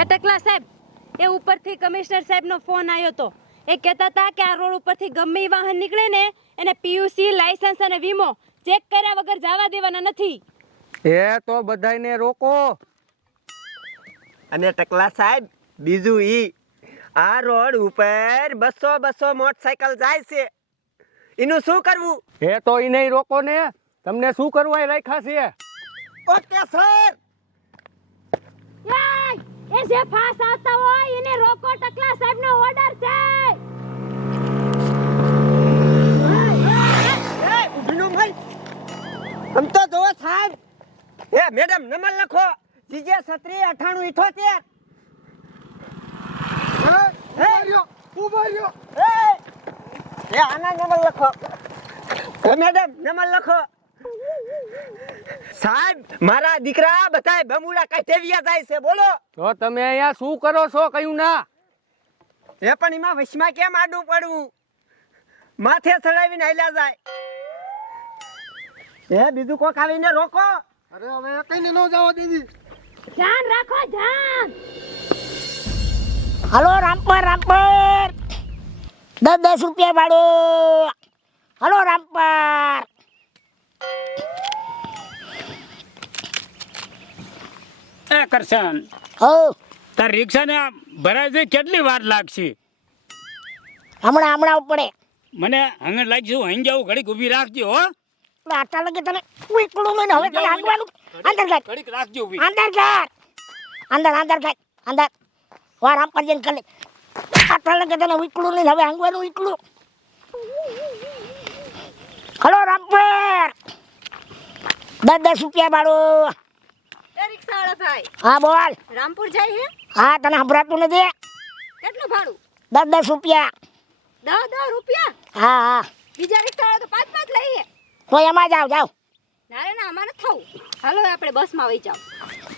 એ ટકલા સાહેબ એ ઉપરથી કમિશનર સાહેબનો ફોન આવ્યો તો. એ કહેતા હતા કે આ રોડ ઉપરથી ગમે વાહન નીકળે ને એને પીયુસી લાયસન્સ અને વીમો ચેક કર્યા વગર જવા દેવાના નથી. એ તો બધાયને રોકો. અને ટકલા સાહેબ બીજું ઈ આ રોડ ઉપર બસો બસો મોટરસાયકલ જાય છે. એનું શું કરવું? એ તો ઈ નહીં રોકો ને તમને શું કરવા? એ રાખ્યા છે ઓકે સર! એ જે ફાસ આવતા હોય એને રોકો ટકલા સાહેબનો ઓર્ડર છે. ઉભીનું ભાઈ. આમ તો જોવો સાહેબ. એ મેડમ નંબર લખો. જીજે સત્રી અઠાણું ઇઠોતેર. એ. આના નંબર લખો. મેડમ નંબર લખો. સાહેબ મારા દીકરા બધાય બમુડા કાઢેવિયા જાય છે બોલો. તો તમે અહીંયા શું કરો છો કયું ના? એ પણ એમાં વશમાં કેમ આડું પડવું? માથે ચડાવીને હાલ્યા જાય. એ બીજું કોક આવીને રોકો. અરે હવે કઈને ન જાવ દીદી. ધ્યાન રાખો ધ્યાન. હલો રામપર રામપર. દસ દસ રૂપિયા ભાડું. હલો રામપર. એ કરશન. હો તાર રિક્ષાને આ ભરાય છે કેટલી વાર લાગશે? હમણાં હમણાં ઉપડે. મને હંગે લાગશે હું અહીં જાઉં ઘડીક ઊભી રાખજો હો. આટલા લગે તને ઉકળું લઈને હવે તને આગવાનું અંદર જાય. ઘડીક રાખજો ઊભી. અંદર જાય. અંદર અંદર જાય. અંદર. વા રામપર જઈને કરી આટલા લગે તને ઉકળું લઈને હવે આંગવાનું ઉકળું હલો રામપર. દસ દસ રૂપિયા ભાડું હા બોલ. રામપુર જાય હે? હા તને સંભળાતું નથી? કેટલું ભાડું? દસ દસ રૂપિયા. દસ દસ રૂપિયા? હા હા. બીજા રિક્ષાવાળા તો પાંચ પાંચ લઈએ. તો એમાં જાવ જાવ. ના રે ના અમારે થવું. હાલો આપણે બસમાં વહી જાવ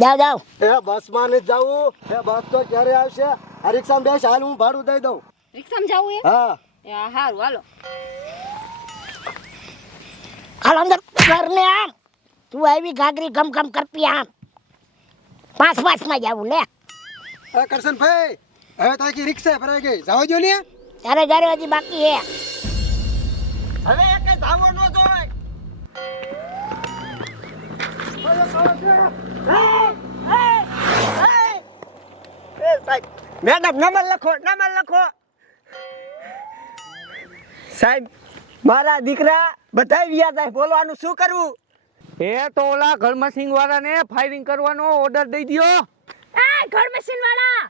જાવ જાવ. એ બસમાં નથી જવું. એ બસ તો ક્યારે આવશે? આ રિક્ષામાં બેસ હાલ હું ભાડું દઈ દઉં. રિક્ષામાં જવું એ હા. એ હારું હાલો. હાલ અંદર ઘરને આમ. તું આવી ઘાઘરી ગમ ગમ કરતી આમ. પાંચ પાંચમાં જાવું લે. એ કરશન ભાઈ હવે તો આખી રિક્ષા ભરાઈ ગઈ. જાવ જો ને તારે જારે હજી બાકી હે. હવે એક ધાવો ન જોય. મેડમ નંબર લખો નંબર લખો. સાહેબ મારા દીકરા બધા વ્યા થાય બોલવાનું શું કરવું? એ તો ઓલા ઘર ઘરમસિંગ વાળાને ફાયરિંગ કરવાનો ઓર્ડર દઈ દ્યો. એ ઘર મશીન વાળા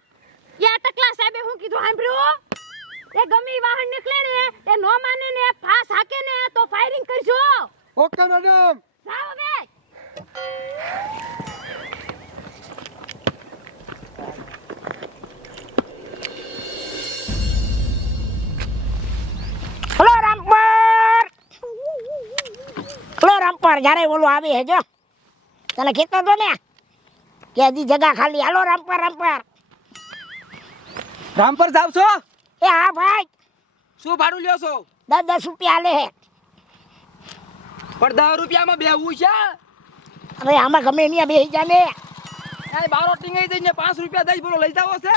યા ટકલા સાહેબે હું કીધું સાંભળ્યું? એ ગમે વાહન નીકળે ને એ નો માને ને ફાસ હાકે ને તો ફાયરિંગ કરજો. ઓકે મેડમ જાઓ હવે. જ્યારે ઓલો આવે હે જો. તને કીધો તો ને? કે હજી જગા ખાલી. હાલો રામપર રામપર. રામપર જાવ છો? એ હા ભાઈ. શું ભાડું લ્યો છો? દસ દસ રૂપિયા લે હે પણ દસ રૂપિયામાં બેવું છે? હવે આમાં ગમે નહીં બે જા ને બારો ટીંગાઈ દઈને પાંચ રૂપિયા દઈ બોલો લઈ જાવો છે?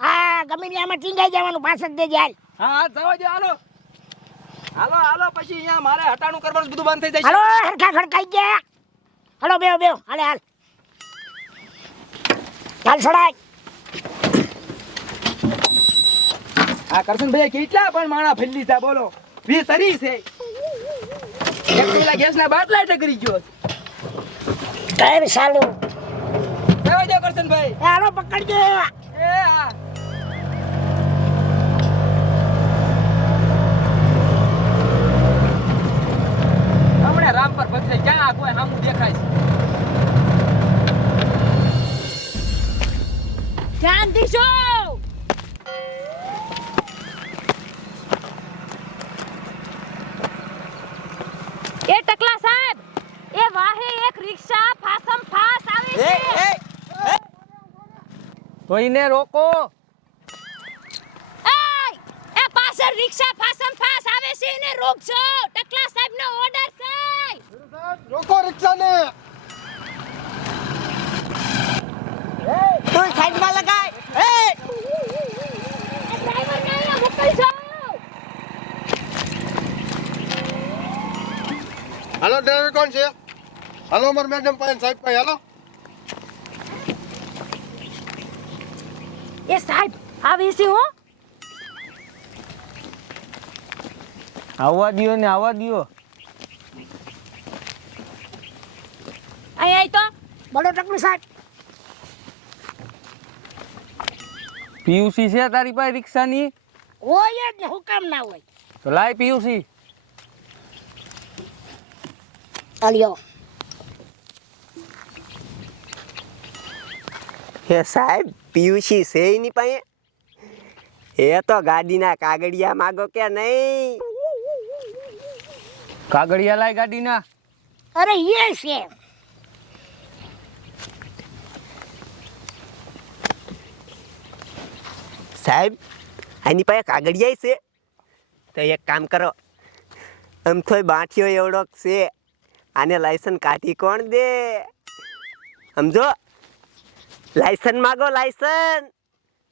હા ગમે નહીં આમાં ટીંગાઈ જવાનું પાંચ જ દેજે હાલ. હા હા જવા દે હાલો. હાલો હાલો પછી અહીંયા મારે હટાણું કરવાનું બધું બંધ થઈ હાલો હરખા ખડકાઈ ગયા. હાલો બેવ બેવ હાલે હાલ. હાલ સડાય. આ કરશન ભાઈ કેટલા પણ માણા ફેલી તા બોલો. વી તરી છે. એક પેલા ગેસના બાટલા ટકરી ગયો ટાયર સાલું? જવા દો કરશન ભાઈ એ હાલો પકડજો એ હા. હમણાં રામ પર બદલે ક્યાં કોઈ સામું દેખાય છે. ધ્યાન દીજો એ ટકલા સાહેબ એ વાહે એક રિક્ષા ફાસમ ફાસ આવે છે. એ તો રોકો? એ પાછળ રિક્ષા ફાસમ ફાસ આવે છે એને રોકજો. ટકલા સાહેબનો ઓર્ડર છે રોકો રિક્ષાને. તું સાઈડમાં લગાય. એ! ડ્રાઈવર ને મોકલ છો હાલો ડ્રાઈવર કોણ છે? હેલો માર મેડમ પાસે સાહેબ પાસે હેલો. એ સાહેબ આવી છે હું. આવવા દિયો ને આવવા દિયો. અહીં આય તો. બોલો ટકલું સાહેબ. પીયુસી છે તારી પાસે રિક્ષાની? હોય જ ને હું કામ ના હોય? તો લાય પીયુસી અલ્યો હે સાહેબ પીયુસી છે એની પાસે? એ તો ગાડીના કાગળિયા માગો કે નહીં? કાગળિયા લાય ગાડીના? અરે એ છે. સાહેબ આની પાસે કાગળિયા છે. તો એક કામ કરો. આમ થોય બાંઠીઓ એવડો છે. આને લાયસન કાઢી કોણ દે? સમજો લાયસન માગો લાયસન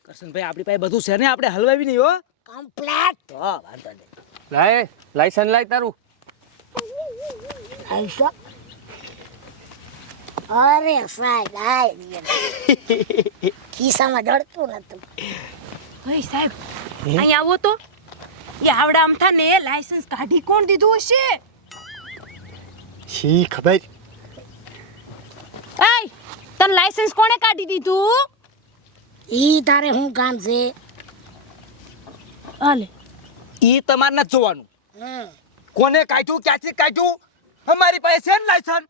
કરશનભાઈ આપણી પાસે બધું છે ને આપણે હલવાવી નહીં હો. કમ્પ્લેટ તો વાંધો નહીં. લાય લાયસન લાય તારું. આઈશો અરે સાહેબ આય ખિસ્સામાં જડતું નતું. ઓય સાહેબ અહીં આવો તો. એ આવડા અમથા ને લાયસન્સ કાઢી કોણ દીધું હશે? શી ખબર? આય તને લાયસન્સ કોણે કાઢી દીધું? ઈ તારે હું કામ છે? આલે એ તમારે ન જોવાનું. હમ. કોને કાઢ્યું ક્યાંથી કાઢ્યું? અમારી પાસે છે ને લાયસન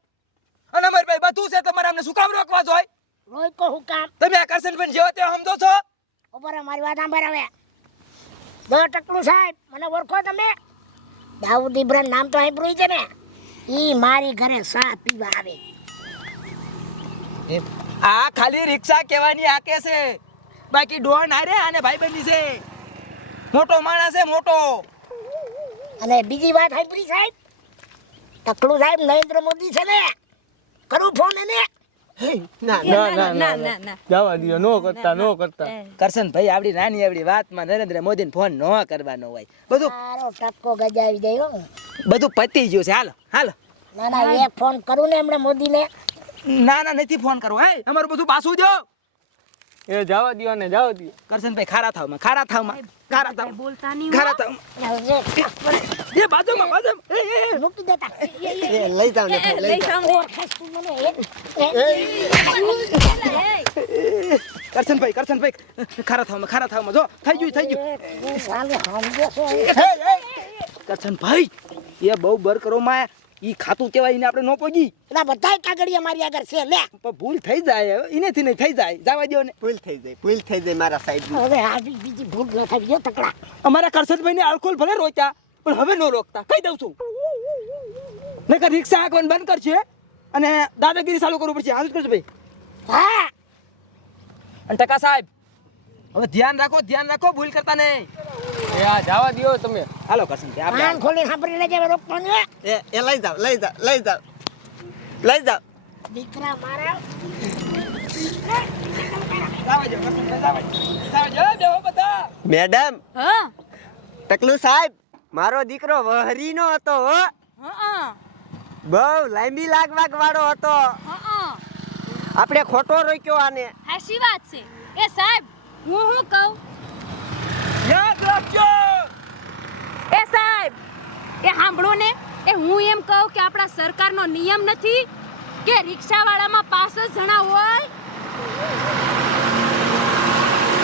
અને અમારી પાસે બધું છે તમારે અમને શું કામ રોકવા જોઈએ રોય કો હું કામ. તમે આ પણ જેવો તે સમજો છો? ઉપર મારી વાત સાંભળ હવે. દો ટકલું સાહેબ મને ઓળખો તમે? દાઉદ ઇબ્રાહિમ નામ તો સાંભળ્યું છે ને? ઈ મારી ઘરે સા પીવા આવે. આ ખાલી રિક્ષા કહેવાની આકે છે. બાકી ડોન હારે અને ભાઈબંધી છે. મોટો માણસ છે મોટો. અને બીજી વાત સાંભળી સાહેબ? ટકલું સાહેબ નરેન્દ્ર મોદી છે ને? કરું ફોન એને. ના ના ના ના ના જવા દ્યો નો કરતા નો કરતા. કરશનભાઈ આપણી નાની આપણી વાતમાં નરેન્દ્ર મોદીને ફોન ન કરવાનો હોય. બધું મારો ટક્કો ગજાવી દે બધું પતી ગયું છે. હાલો હાલો. ના ફોન કરું ને એમણે મોદીને. ના ના નથી ફોન કરવો હે. અમારું બધું પાછું દો. એ જવા દ્યો ને જવા દ્યો. કરશનભાઈ ખારા થાવમાં ખારા થાવમાં ખારા થાવ બોલતા નહીં ખારા થાવ એ બાજુ માં બાજુ એ, એ. મૂકી દેતા. એ, લઈ જાવ ને લઈ જાવ. મને કરશનભાઈ કરશનભાઈ. ખારા થાવમાં ખારા થાવમાં જો થઈ ગયું થઈ ગયું. કરશનભાઈ એ બહુ બર કરો માં ઈ ખાતું કહેવાય એને આપણે ન પોગી. એટલે બધા કાગળિયા મારી આગળ છે લે. પણ ભૂલ થઈ જાય એનેથી નહીં થઈ જાય. જવા દો ને. ભૂલ થઈ જાય ભૂલ થઈ જાય મારા સાહેબ હવે આવી બીજી ભૂલ ન થાય જો તકડા. અમારા કરશનભાઈ ને આલ્કોહોલ ભલે રોક્યા પણ હવે નો રોકતા. કહી દઉં છું. નકર રિક્ષા આંકવાનું બંધ કરશે અને દાદાગીરી ચાલુ કરવું પડશે. આજ કરશે ભાઈ. હા. અને ટકા સાહેબ હવે ધ્યાન રાખો ધ્યાન રાખો ભૂલ કરતા નહીં. એ આ જવા દયો તમે. હાલો આપણે ખોલી સાંભળી લેજે હવે રોકવાનું એ એ લઈ જાવ લઈ જાવ લઈ જાવ લઈ જાવ દીકરા મારા. જાવા દો, કરશનભાઈ, જાવા દો. જાવા દો, બેહો બધા મેડમ. હા? ટકલું સાહેબ મારો દીકરો વહરીનો હતો હો. બહુ લાંબી લાગવાગ વાળો હતો. હા આપણે ખોટો રોક્યો આને. સાચી વાત છે. એ સાહેબ હું શું કહું? એ સાહેબ એ સાંભળો ને. એ હું એમ કહું કે આપણા સરકારનો નિયમ નથી કે રિક્ષાવાળામાં પાંચ જ જણા હોય.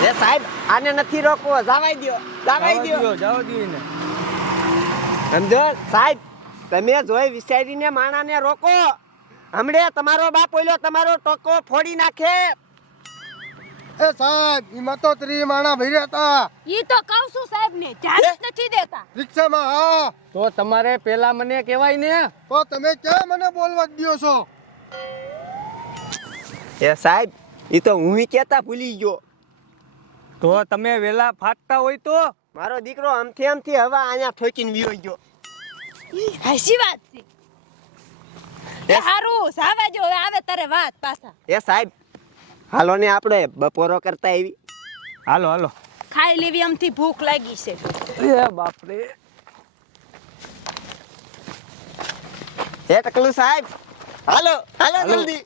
એ સાહેબ આને નથી રોકવો. જવાય દો દ્યો. દ્યો જવા દ્યો ને સમજો? સાહેબ તમે જોઈ વિચારીને માણાને રોકો. હમણે તમારો બાપ ઓલ્યો તમારો ટોકો ફોડી નાખે. એ સાહેબ એમાં તો ત્રી માણા ભર્યા હતા. ઈ તો કહું છું સાહેબ ને ધ્યાન જ નથી દેતા. રિક્ષામાં હા. તો તમારે પેલા મને કહેવાય ને? તો તમે ક્યાં મને બોલવા દયો છો? એ સાહેબ એ તો હું કેતા ભૂલી ગયો. તો તમે વેલા ફાટતા હોય તો? મારો દીકરો આમથી આમથી હવા અહીંયા ઠોકીને વિયો ગયો. હાસી વાત છે. એ હારું સાવા જો હવે આવે તારે વાત પાછા. એ સાહેબ હાલો ને આપણે બપોરો કરતા આવી હાલો હાલો. ખાઈ લેવી આમથી ભૂખ લાગી છે. એ બાપરે. એ ટકલું સાહેબ? હાલો હાલો. જલ્દી.